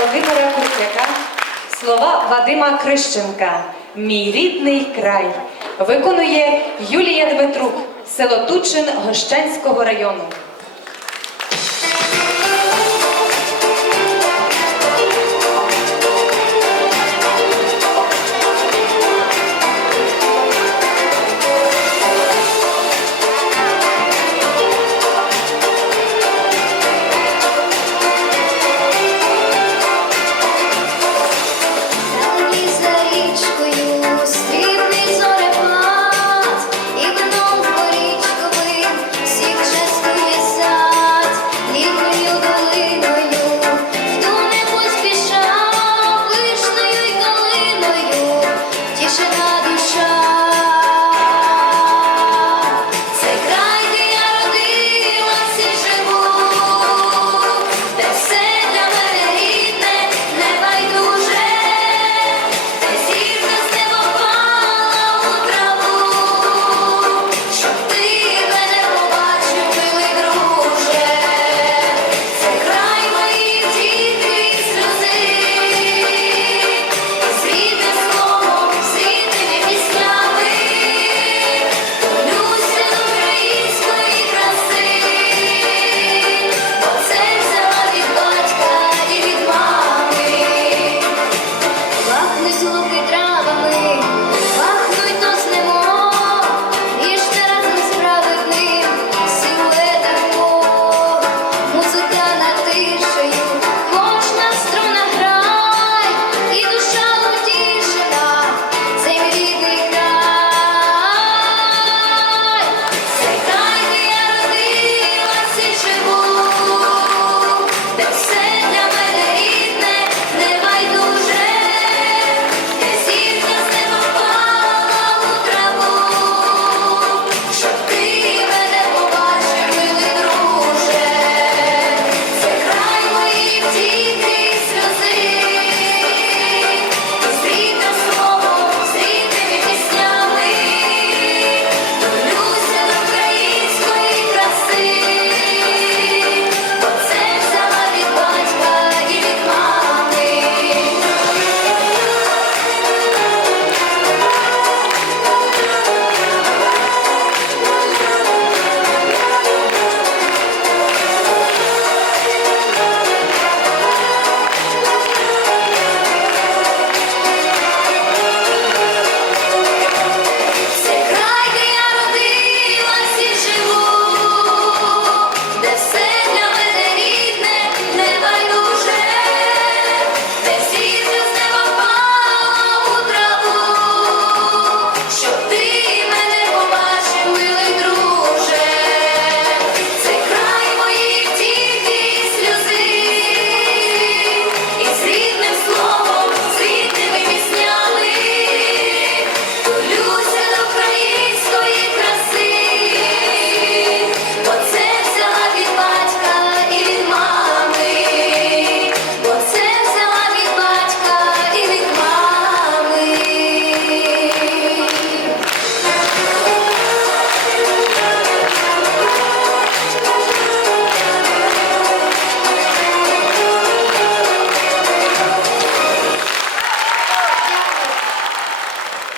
Володимира Курчака слова Вадима Крищенка Мій рідний край виконує Юлія Дмитрук, село Тучин Гощанського району. Ми